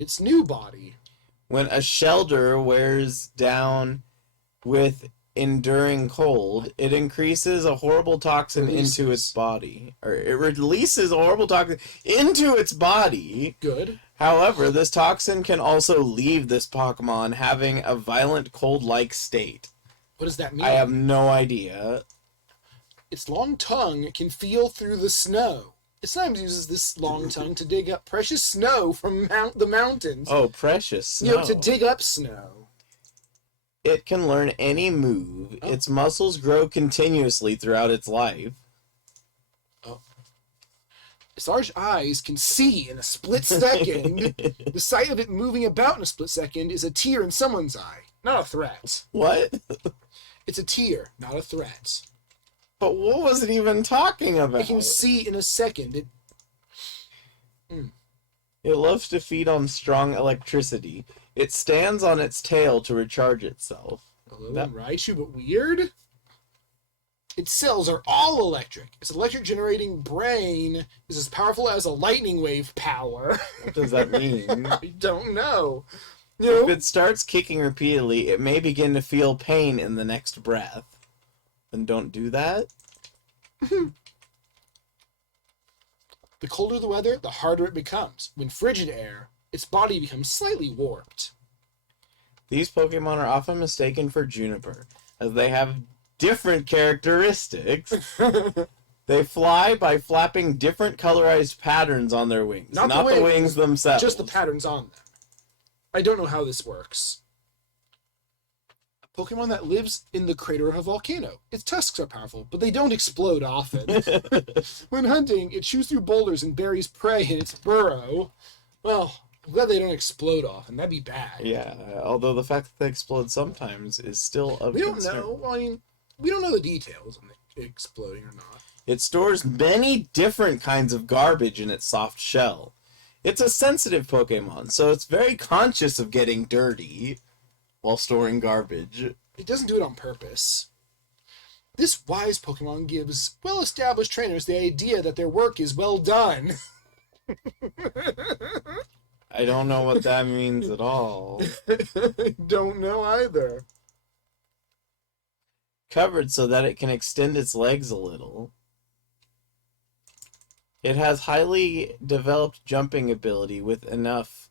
its new body. When a shelter wears down with enduring cold, it increases a horrible toxin into its body. Or it releases a horrible toxin into its body. Good. However, this toxin can also leave this Pokemon having a violent cold-like state. What does that mean? I have no idea. Its long tongue can feel through the snow. It sometimes uses this long tongue to dig up precious snow from the mountains. Oh, precious snow. You know, to dig up snow. It can learn any move. Oh. Its muscles grow continuously throughout its life. Oh. Its large eyes can see in a split second. The sight of it moving about in a split second is a tear in someone's eye, not a threat. What? It's a tear, not a threat. But what was it even talking about? It can see in a second. It loves to feed on strong electricity. It stands on its tail to recharge itself. A little Raichu, but weird? Its cells are all electric. Its electric-generating brain is as powerful as a lightning wave power. What does that mean? I don't know. If it starts kicking repeatedly, it may begin to feel pain in the next breath. Then don't do that. The colder the weather, the harder it becomes. When frigid air, its body becomes slightly warped. These Pokemon are often mistaken for Juniper, as they have different characteristics. They fly by flapping different colorized patterns on their wings, not the wings themselves. Just the patterns on them. I don't know how this works. Pokemon that lives in the crater of a volcano. Its tusks are powerful, but they don't explode often. When hunting, it chews through boulders and buries prey in its burrow. Well, I'm glad they don't explode often. That'd be bad. Yeah, although the fact that they explode sometimes is still of concern. We don't know. I mean, we don't know the details on it exploding or not. It stores many different kinds of garbage in its soft shell. It's a sensitive Pokemon, so it's very conscious of getting dirty while storing garbage. It doesn't do it on purpose. This wise Pokemon gives well-established trainers the idea that their work is well done. I don't know what that means at all. I don't know either. Covered so that it can extend its legs a little. It has highly developed jumping ability with enough.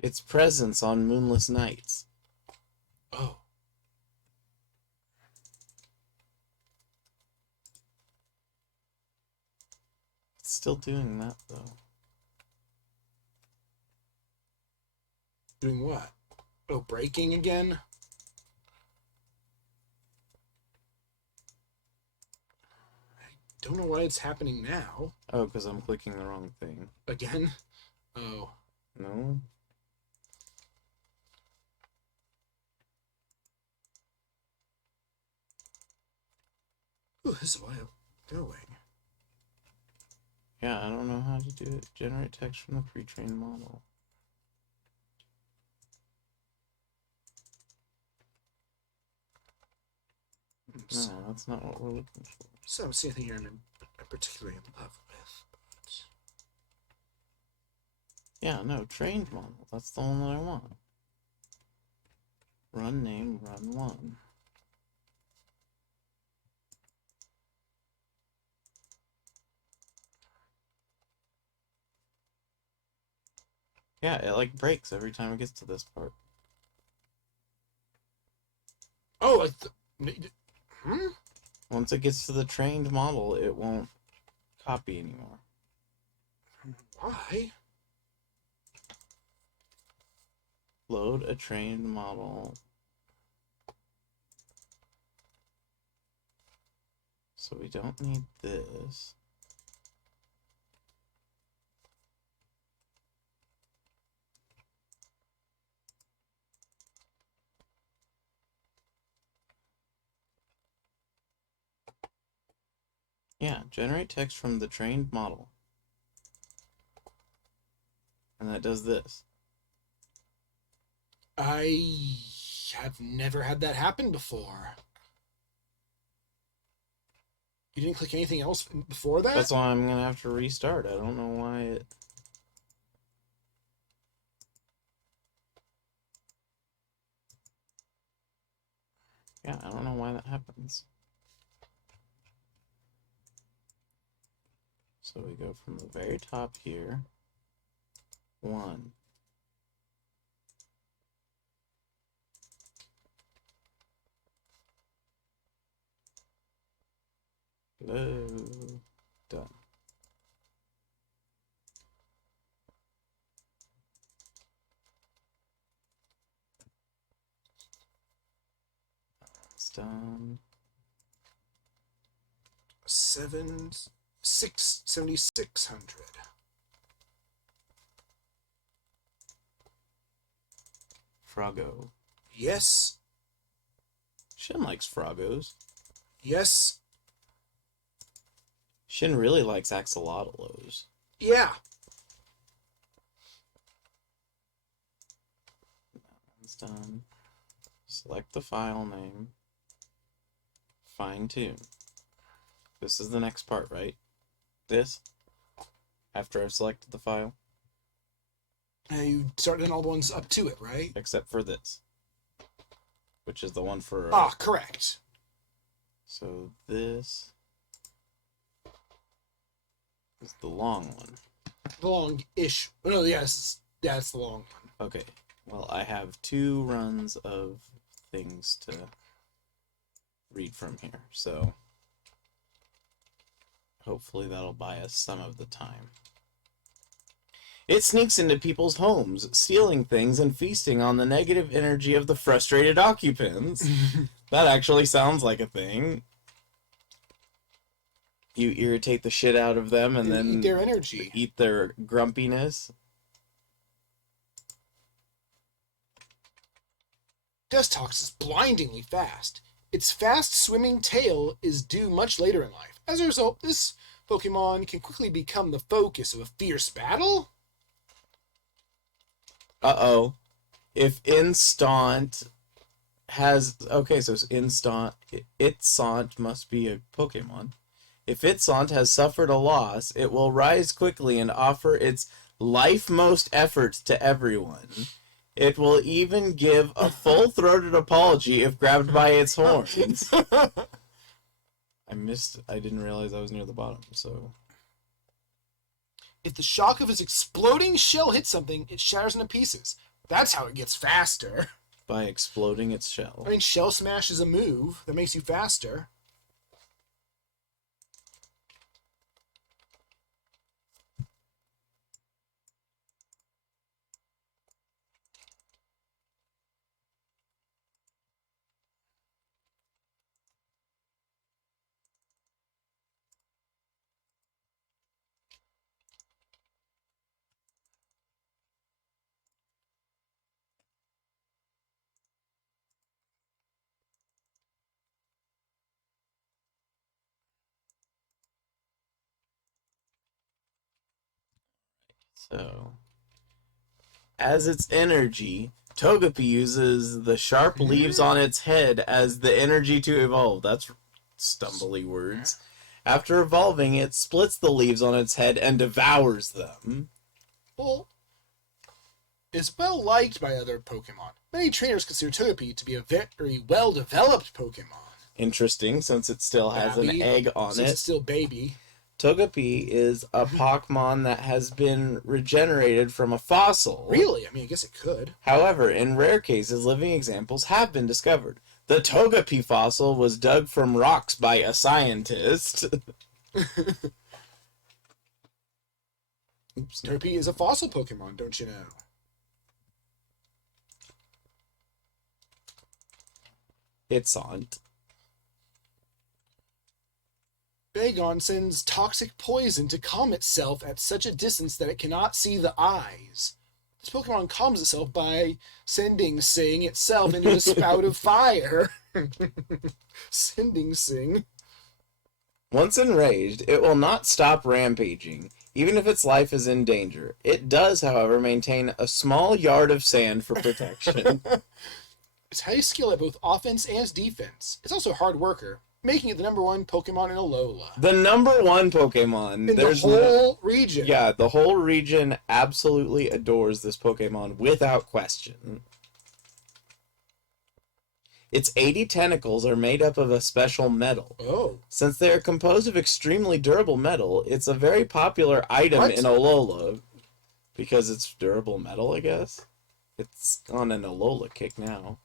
Its presence on moonless nights. Oh. It's still doing that, though. Doing what? Oh, breaking again? I don't know why it's happening now. Oh, because I'm clicking the wrong thing. Again? Oh. No? Ooh, this is a while going. Yeah, I don't know how to do it. Generate text from the pre-trained model. No, that's not what we're looking for. So I don't see anything here I'm particularly in love with. But... Yeah, no, trained model. That's the one that I want. Run name, run one. Yeah, it like breaks every time it gets to this part. Oh, Once it gets to the trained model, it won't copy anymore. Why? Load a trained model. So we don't need this. Yeah, generate text from the trained model. And that does this. I have never had that happen before. You didn't click anything else before that? That's why I'm gonna have to restart. I don't know why it... Yeah, I don't know why that happens. So we go from the very top here. 1. Hello. Done. It's done. 7,600. Froggo. Yes. Shin likes Froggos. Yes. Shin really likes axolotls. Yeah. It's done. Select the file name. Fine tune. This is the next part, right? This? After I've selected the file? You start in all the ones up to it, right? Except for this. Which is the one for... Ah, correct. So this... is the long one. The long-ish. Oh, no, yes. Yeah, it's the long one. Okay. Well, I have 2 runs of things to read from here, so hopefully that'll buy us some of the time. It sneaks into people's homes, stealing things and feasting on the negative energy of the frustrated occupants. That actually sounds like a thing. You irritate the shit out of them and then eat their energy. Eat their grumpiness. Dustox is blindingly fast. Its fast-swimming tail is due much later in life. As a result, this Pokemon can quickly become the focus of a fierce battle. Uh-oh. If Instant has... Okay, so Itsant must be a Pokemon. If Itsant has suffered a loss, it will rise quickly and offer its life-most effort to everyone. It will even give a full-throated apology if grabbed by its horns. I didn't realize I was near the bottom, so... If the shock of its exploding shell hits something, it shatters into pieces. That's how it gets faster. By exploding its shell. I mean, Shell Smash is a move that makes you faster. So, as its energy, Togepi uses the sharp leaves on its head as the energy to evolve. That's stumbly words. After evolving, it splits the leaves on its head and devours them. Well, it's well liked by other Pokemon. Many trainers consider Togepi to be a very well-developed Pokemon. Interesting, since it still has an egg on since it. It's still baby. Togepi is a Pokemon that has been regenerated from a fossil. Really? I mean, I guess it could. However, in rare cases, living examples have been discovered. The Togepi fossil was dug from rocks by a scientist. Oops. Togepi is a fossil Pokemon, don't you know? Itsant. Bagon sends toxic poison to calm itself at such a distance that it cannot see the eyes. This Pokemon calms itself by sing itself into a spout of fire. Sing. Once enraged, it will not stop rampaging. even if its life is in danger. It does, however, maintain a small yard of sand for protection. It's high skill at both offense and defense. It's also a hard worker, making it the #1 Pokemon in Alola. The #1 Pokemon. In the whole region. Yeah, the whole region absolutely adores this Pokemon without question. Its 80 tentacles are made up of a special metal. Oh. Since they are composed of extremely durable metal, it's a very popular item in Alola. Because it's durable metal, I guess. It's on an Alola kick now.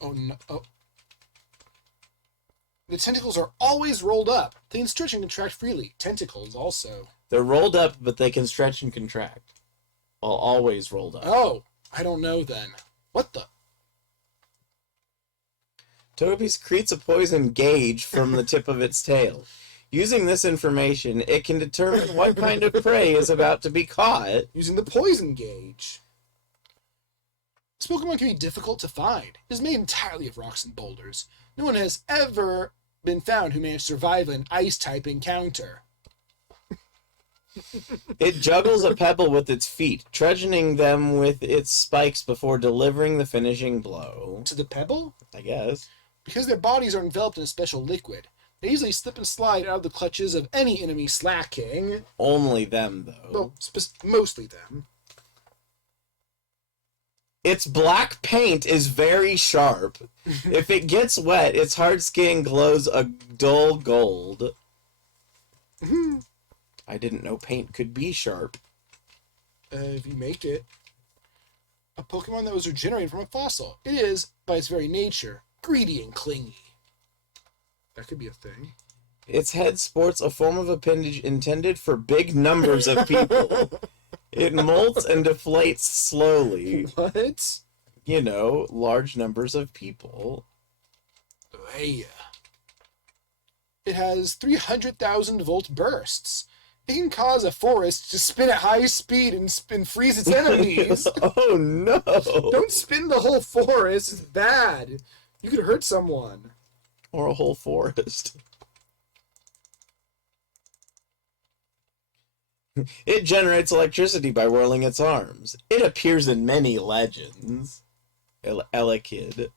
Oh, no. Oh. The tentacles are always rolled up. They can stretch and contract freely. Tentacles also. They're rolled up, but they can stretch and contract. While always rolled up. Oh, I don't know then. What the? Togepi secretes a poison gauge from the tip of its tail. Using this information, it can determine what kind of prey is about to be caught. Using the poison gauge. This Pokemon can be difficult to find. It is made entirely of rocks and boulders. No one has ever been found who managed to survive an ice-type encounter. It juggles a pebble with its feet, trudging them with its spikes before delivering the finishing blow. To the pebble? I guess. Because their bodies are enveloped in a special liquid, they easily slip and slide out of the clutches of any enemy slacking. Only them, though. Well, mostly them. Its black paint is very sharp. If it gets wet, its hard skin glows a dull gold. I didn't know paint could be sharp. If you make it. A Pokemon that was regenerated from a fossil. It is, by its very nature, greedy and clingy. That could be a thing. Its head sports a form of appendage intended for big numbers of people. It molts and deflates slowly. What? You know, large numbers of people. Hey. It has 300,000 volt bursts. It can cause a forest to spin at high speed and freeze its enemies. Oh no! Don't spin the whole forest. It's bad. You could hurt someone. Or a whole forest. It generates electricity by whirling its arms. It appears in many legends. Elekid.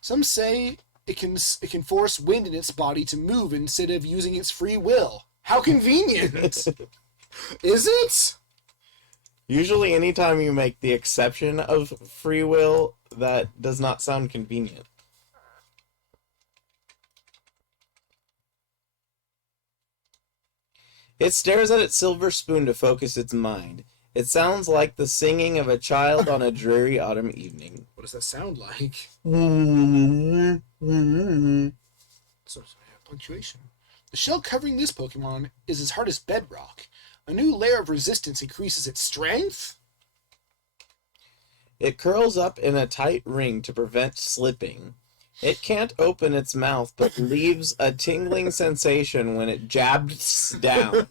Some say it can force wind in its body to move instead of using its free will. How convenient! Is it? Usually anytime you make the exception of free will, that does not sound convenient. It stares at its silver spoon to focus its mind. It sounds like the singing of a child on a dreary autumn evening. What does that sound like? So, punctuation. The shell covering this Pokemon is as hard as bedrock. A new layer of resistance increases its strength? It curls up in a tight ring to prevent slipping. It can't open its mouth, but leaves a tingling sensation when it jabs down.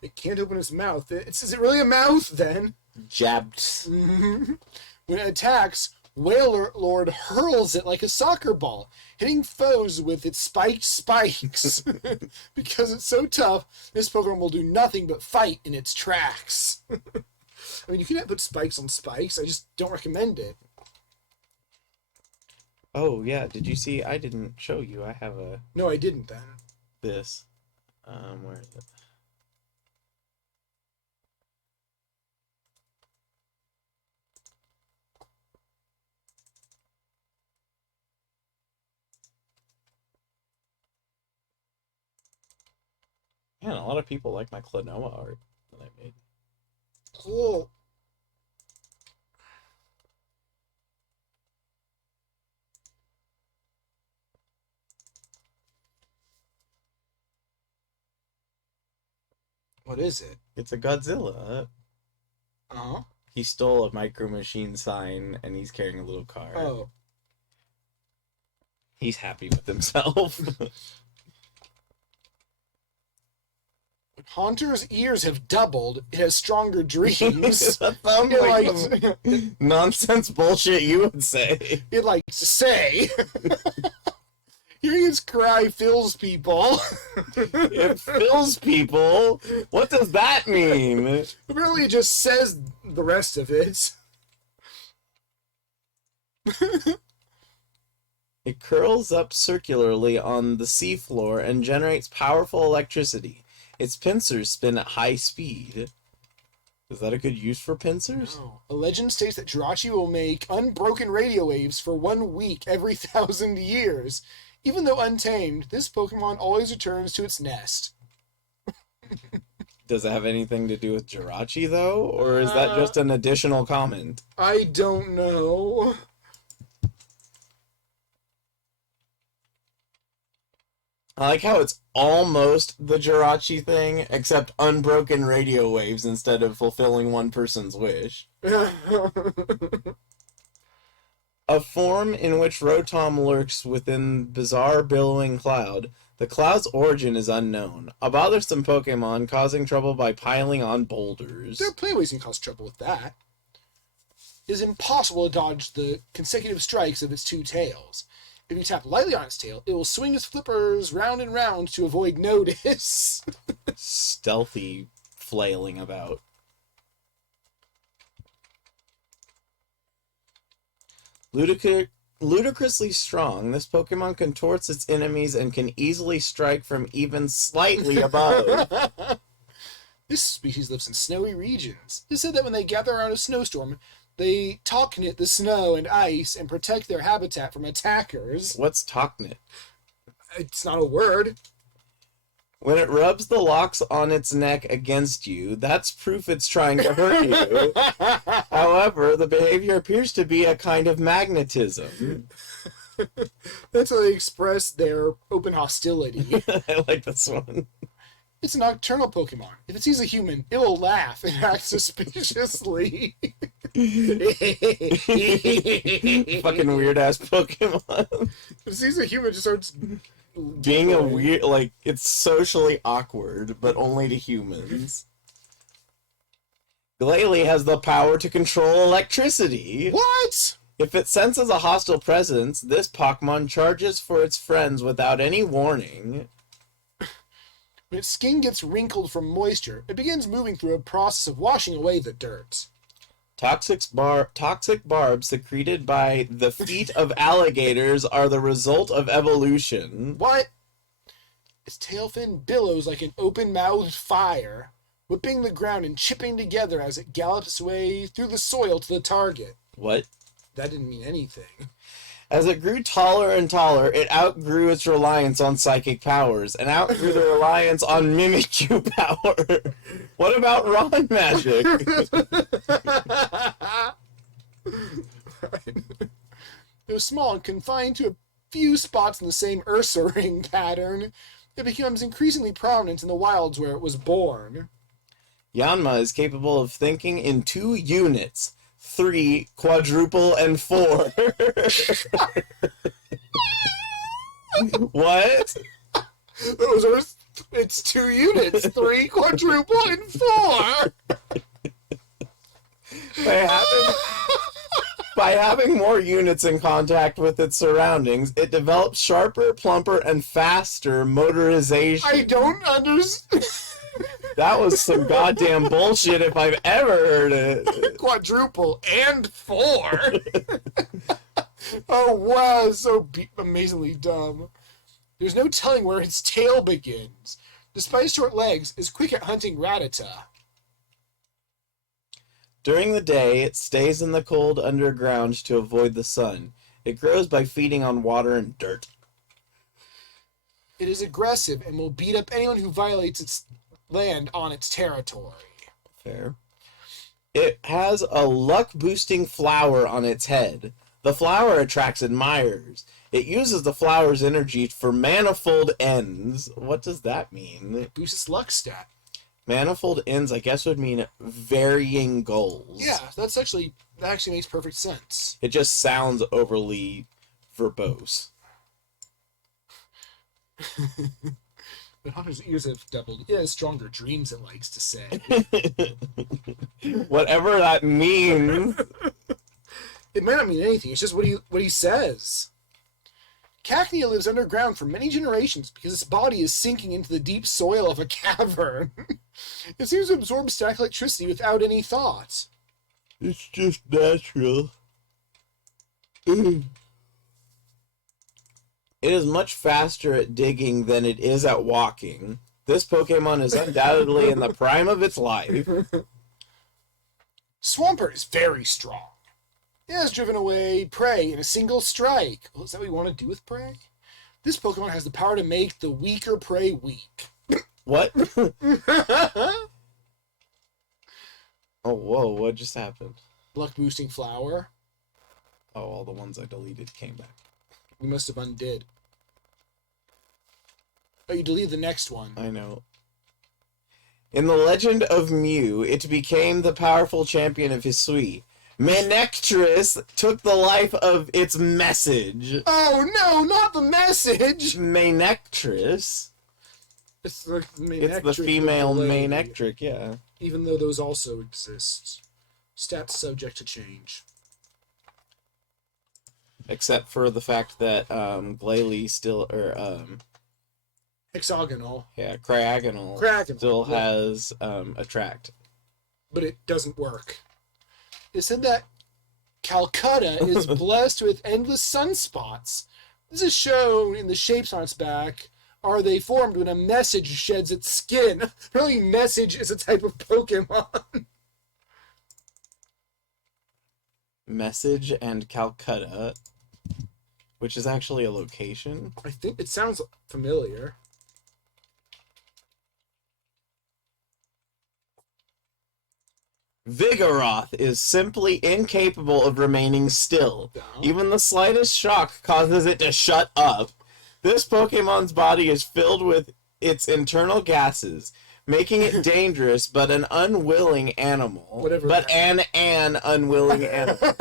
It can't open its mouth. Is it really a mouth, then? Jabs. When it attacks, Whaler Lord hurls it like a soccer ball, hitting foes with its spiked spikes. Because it's so tough, this Pokemon will do nothing but fight in its tracks. I mean, you can put spikes on spikes. I just don't recommend it. Oh, yeah. Did you see? I didn't show you. I have a... No, I didn't then. This. Where is it? Man, a lot of people like my Klonoa art that I made. Cool. What is it? It's a Godzilla. Uh-huh. He stole a Micro Machine sign, and he's carrying a little car. Oh. He's happy with himself. Haunter's ears have doubled. It has stronger dreams. That sounds like nonsense bullshit you would say. It likes to say. Hearing its cry fills people. It fills people? What does that mean? Apparently it just says the rest of it. It curls up circularly on the seafloor and generates powerful electricity. Its pincers spin at high speed. Is that a good use for pincers? No. A legend states that Jirachi will make unbroken radio waves for 1 week every 1,000 years. Even though untamed, this Pokemon always returns to its nest. Does it have anything to do with Jirachi, though? Or is that just an additional comment? I don't know. I like how it's almost the Jirachi thing, except unbroken radio waves instead of fulfilling one person's wish. A form in which Rotom lurks within bizarre billowing cloud. The cloud's origin is unknown. A bothersome Pokemon causing trouble by piling on boulders. There are plenty of ways you can cause trouble with that. It is impossible to dodge the consecutive strikes of its two tails. If you tap lightly on its tail, it will swing its flippers round and round to avoid notice. Stealthy flailing about. Ludicrously strong, this Pokemon contorts its enemies and can easily strike from even slightly above. This species lives in snowy regions. It's said that when they gather around a snowstorm, they talknit the snow and ice and protect their habitat from attackers. What's Talknit? It's not a word. When it rubs the locks on its neck against you, that's proof it's trying to hurt you. However, the behavior appears to be a kind of magnetism. That's how they express their open hostility. I like this one. It's a nocturnal Pokemon. If it sees a human, it will laugh and act suspiciously. Fucking weird ass Pokemon. If it sees a human, it just starts Being a weird, like, it's socially awkward, but only to humans. Glalie has the power to control electricity. What? If it senses a hostile presence, this Pokemon charges for its friends without any warning. When its skin gets wrinkled from moisture, it begins moving through a process of washing away the dirt. Toxic barbs secreted by the feet of alligators are the result of evolution. What? Its tail fin billows like an open-mouthed fire, whipping the ground and chipping together as it gallops its way through the soil to the target. What? That didn't mean anything. As it grew taller and taller, it outgrew its reliance on psychic powers and outgrew the reliance on Mimikyu power. What about Ron magic? It was small and confined to a few spots in the same Ursa ring pattern. It becomes increasingly prominent in the wilds where it was born. Yanma is capable of thinking in 2 units. 3, quadruple, and 4. What? Those are it's 2 units, 3, quadruple, and 4. By having more units in contact with its surroundings, it develops sharper, plumper, and faster motorization. I don't understand. That was some goddamn bullshit if I've ever heard it. Quadruple and 4. Oh wow, so amazingly dumb. There's no telling where its tail begins. Despite short legs, it's quick at hunting Rattata. During the day, it stays in the cold underground to avoid the sun. It grows by feeding on water and dirt. It is aggressive and will beat up anyone who violates its land on its territory. Fair. It has a luck-boosting flower on its head. The flower attracts admirers. It uses the flower's energy for manifold ends. What does that mean? It boosts its luck stat. Manifold ends, I guess, would mean varying goals. Yeah, that actually makes perfect sense. It just sounds overly verbose. But Hunter's ears have doubled. It has stronger dreams, it likes to say. Whatever that means. It might not mean anything. It's just what he says. Cacnea lives underground for many generations because its body is sinking into the deep soil of a cavern. It seems to absorb static electricity without any thought. It's just natural. It is much faster at digging than it is at walking. This Pokemon is undoubtedly in the prime of its life. Swampert is very strong. It has driven away prey in a single strike. Well, is that what we want to do with prey? This Pokemon has the power to make the weaker prey weak. What? Oh, whoa, what just happened? Luck boosting flower. Oh, all the ones I deleted came back. We must have undid. Oh, you deleted the next one. I know. In the Legend of Mew, it became the powerful champion of his suite. Manectrus took the life of its message. Oh no, not the message! Manectrus? It's the female Manectric, yeah. Even though those also exist. Stats subject to change. Except for the fact that Glalie still, Hexagonal. yeah, Cryogonal still has attract. But it doesn't work. It said that Calcutta is blessed with endless sunspots. This is shown in the shapes on its back. Are they formed when a message sheds its skin? Apparently, message is a type of Pokemon. Message and Calcutta, which is actually a location. I think it sounds familiar. Vigoroth is simply incapable of remaining still. Even the slightest shock causes it to shut up. This Pokemon's body is filled with its internal gases, making it dangerous but an unwilling animal. Whatever. But an unwilling animal.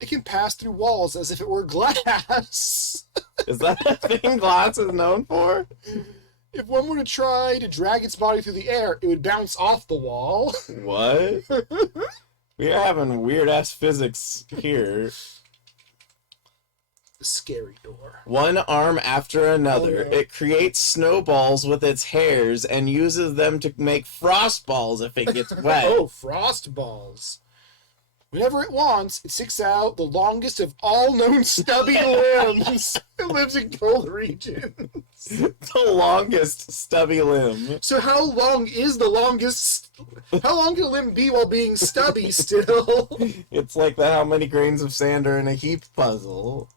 It can pass through walls as if it were glass. Is that a thing glass is known for? If one were to try to drag its body through the air, it would bounce off the wall. What? We are having weird-ass physics here. The scary door. One arm after another, Oh, no. It creates snowballs with its hairs and uses them to make frost balls if it gets wet. Oh, frost balls. Whenever it wants, it sticks out the longest of all known stubby limbs. It lives in cold regions. The longest stubby limb. So how long is the longest... How long can a limb be while being stubby still? It's like the how many grains of sand are in a heap puzzle.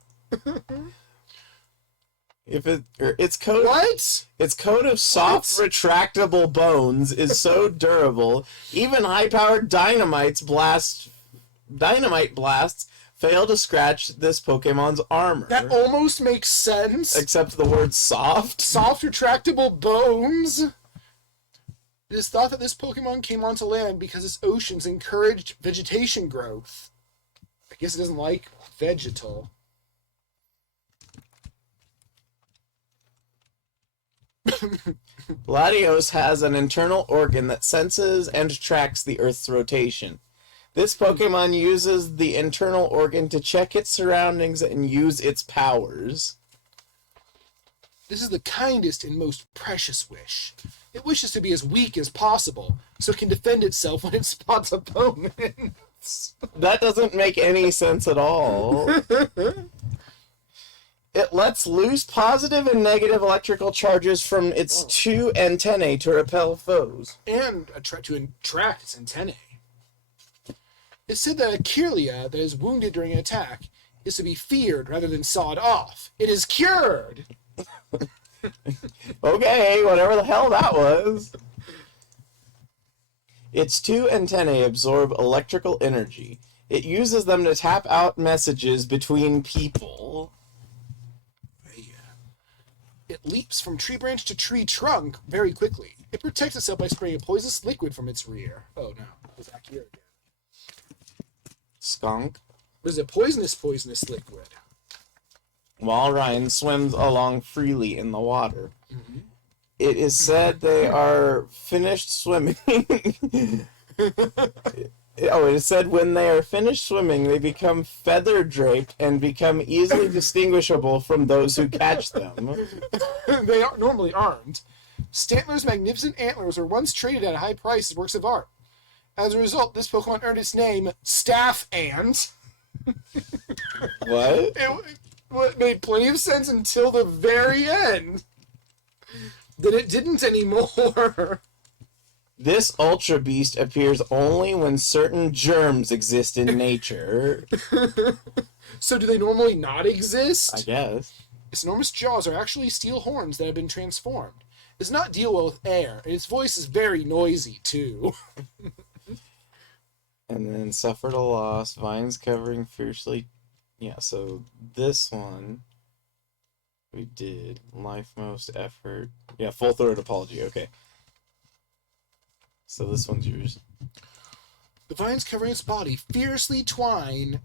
Its coat of soft, retractable bones is so durable, even high-powered dynamite blasts fail to scratch this Pokemon's armor. That almost makes sense. Except the word soft. Soft, retractable bones. It is thought that this Pokemon came onto land because its oceans encouraged vegetation growth. I guess it doesn't like vegetal. Latios has an internal organ that senses and tracks the Earth's rotation. This Pokemon uses the internal organ to check its surroundings and use its powers. This is the kindest and most precious wish. It wishes to be as weak as possible, so it can defend itself when it spots opponents. That doesn't make any sense at all. It lets loose positive and negative electrical charges from its two antennae to repel foes. And to attract its antennae. It's said that a Kirlia that is wounded during an attack is to be feared rather than sawed off. It is cured! Okay, whatever the hell that was. Its two antennae absorb electrical energy. It uses them to tap out messages between people. It leaps from tree branch to tree trunk very quickly. It protects itself by spraying a poisonous liquid from its rear. Oh no, it's back here again. Skunk. What is it? Poisonous liquid. Walrein swims along freely in the water. Mm-hmm. It is said they are finished swimming. Oh, it said when they are finished swimming, they become feather draped and become easily distinguishable from those who catch them. They are normally armed. Stantler's magnificent antlers were once traded at a high price as works of art. As a result, this Pokemon earned its name, Staff Ant. What? It made plenty of sense until the very end. Then it didn't anymore. This Ultra Beast appears only when certain germs exist in nature. So do they normally not exist? I guess. Its enormous jaws are actually steel horns that have been transformed. It does not deal well with air, and its voice is very noisy, too. And then suffered a loss, vines covering fiercely. Yeah, so this one we did. Life most effort. Yeah, full throat apology, okay. So this one's yours. The vines covering its body fiercely twine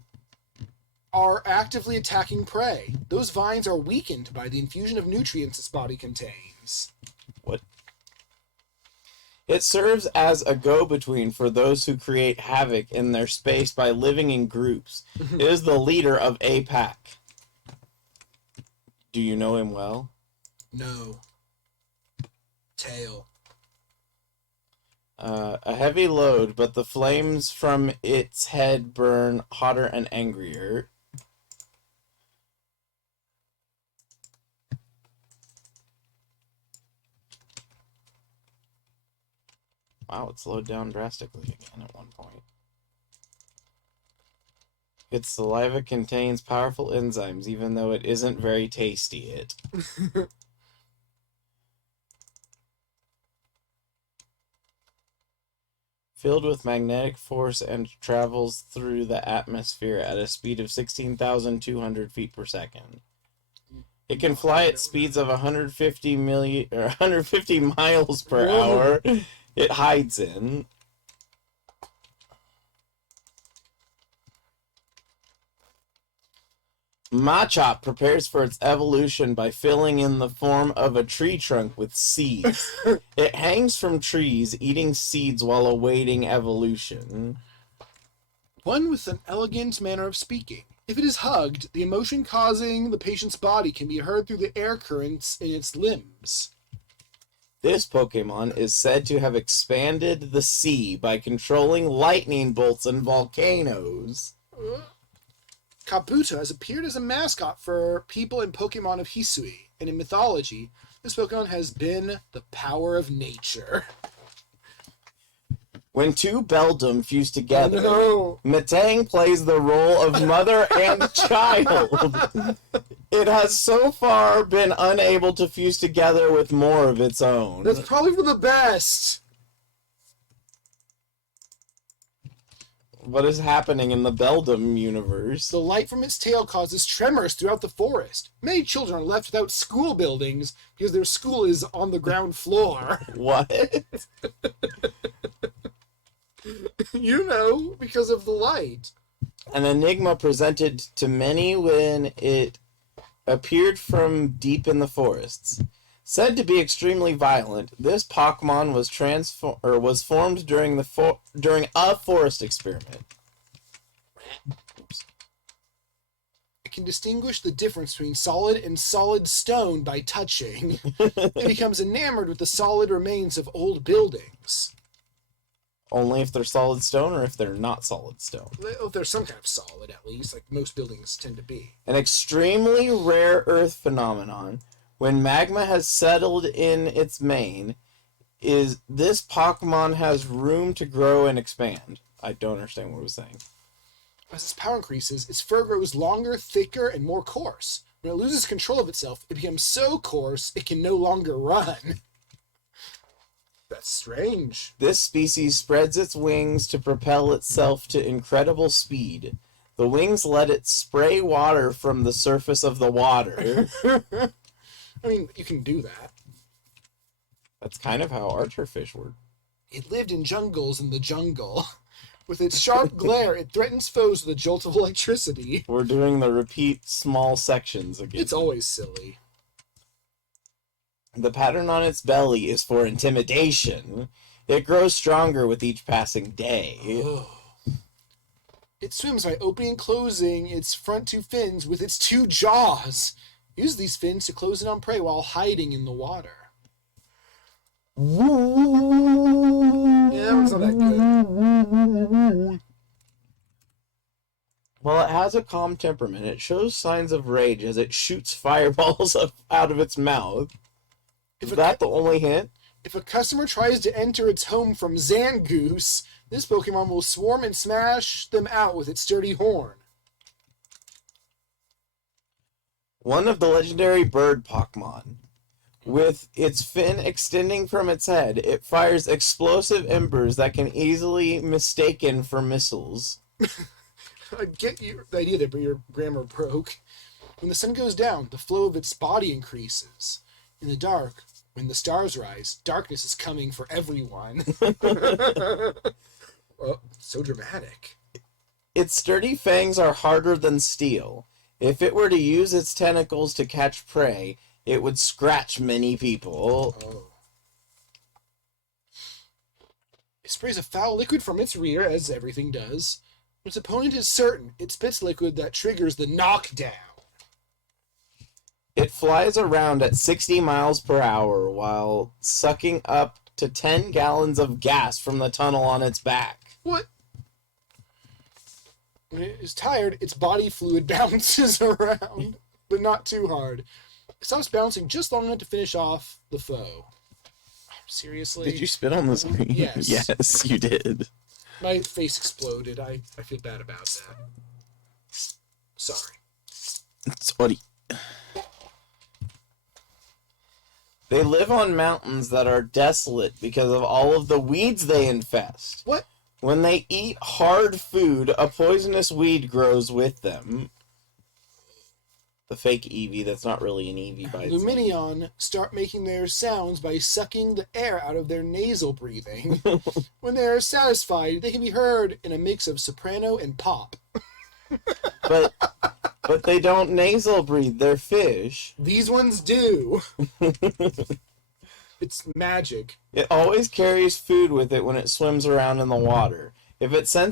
are actively attacking prey. Those vines are weakened by the infusion of nutrients its body contains. What? It serves as a go-between for those who create havoc in their space by living in groups. It is the leader of a pack. Do you know him well? No. Tail. A heavy load, but the flames from its head burn hotter and angrier. Wow, it slowed down drastically again at one point. Its saliva contains powerful enzymes, even though it isn't very tasty. Filled with magnetic force and travels through the atmosphere at a speed of 16,200 feet per second. It can fly at speeds of 150 miles per hour. It hides in. Machop prepares for its evolution by filling in the form of a tree trunk with seeds. It hangs from trees, eating seeds while awaiting evolution. One with an elegant manner of speaking. If it is hugged, the emotion causing the patient's body can be heard through the air currents in its limbs. This Pokemon is said to have expanded the sea by controlling lightning bolts and volcanoes. Kabuto has appeared as a mascot for people in Pokemon of Hisui, and in mythology, this Pokemon has been the power of nature. When two Beldum fuse together, Oh, no. Metang plays the role of mother and child. It has so far been unable to fuse together with more of its own. That's probably for the best. What is happening in the Beldum universe? The light from its tail causes tremors throughout the forest. Many children are left without school buildings because their school is on the ground floor. What? You know, because of the light. An enigma presented to many when it appeared from deep in the forests. Said to be extremely violent, this Pokemon was formed during a forest experiment. It can distinguish the difference between solid and solid stone by touching. It becomes enamored with the solid remains of old buildings. Only if they're solid stone or if they're not solid stone. Well, there's some kind of solid, at least, like most buildings tend to be. An extremely rare earth phenomenon. When magma has settled in its mane, this Pokemon has room to grow and expand. I don't understand what it was saying. As its power increases, its fur grows longer, thicker, and more coarse. When it loses control of itself, it becomes so coarse it can no longer run. That's strange. This species spreads its wings to propel itself to incredible speed. The wings let it spray water from the surface of the water. I mean, you can do that. That's kind of how Archerfish work. It lived in jungles in the jungle. With its sharp glare, it threatens foes with a jolt of electricity. We're doing the repeat small sections again. It's always silly. The pattern on its belly is for intimidation. It grows stronger with each passing day. Oh. It swims by opening and closing its front two fins with its two jaws. Use these fins to close in on prey while hiding in the water. Yeah, that one's not that good. While it has a calm temperament, it shows signs of rage as it shoots fireballs up out of its mouth. Is that the only hint? If a customer tries to enter its home from Zangoose, this Pokemon will swarm and smash them out with its sturdy horn. One of the legendary bird Pokemon. With its fin extending from its head, it fires explosive embers that can easily be mistaken for missiles. I get the idea there, but your grammar broke. When the sun goes down, the flow of its body increases. In the dark, when the stars rise, darkness is coming for everyone. Oh, so dramatic. Its sturdy fangs are harder than steel. If it were to use its tentacles to catch prey, it would scratch many people. Oh. It sprays a foul liquid from its rear, as everything does. When its opponent is certain, it spits liquid that triggers the knockdown. It flies around at 60 miles per hour while sucking up to 10 gallons of gas from the tunnel on its back. What? When it is tired, its body fluid bounces around, but not too hard. It stops bouncing just long enough to finish off the foe. Seriously? Did you spit on the screen? Yes. Yes, you did. My face exploded. I feel bad about that. Sorry. Sorry. They live on mountains that are desolate because of all of the weeds they infest. What? When they eat hard food, a poisonous weed grows with them. The fake Eevee, that's not really an Eevee by its name. Luminion start making their sounds by sucking the air out of their nasal breathing. When they are satisfied, they can be heard in a mix of soprano and pop. But they don't nasal breathe, they're fish. These ones do. It's magic. It always carries food with it when it swims around in the water. If it senses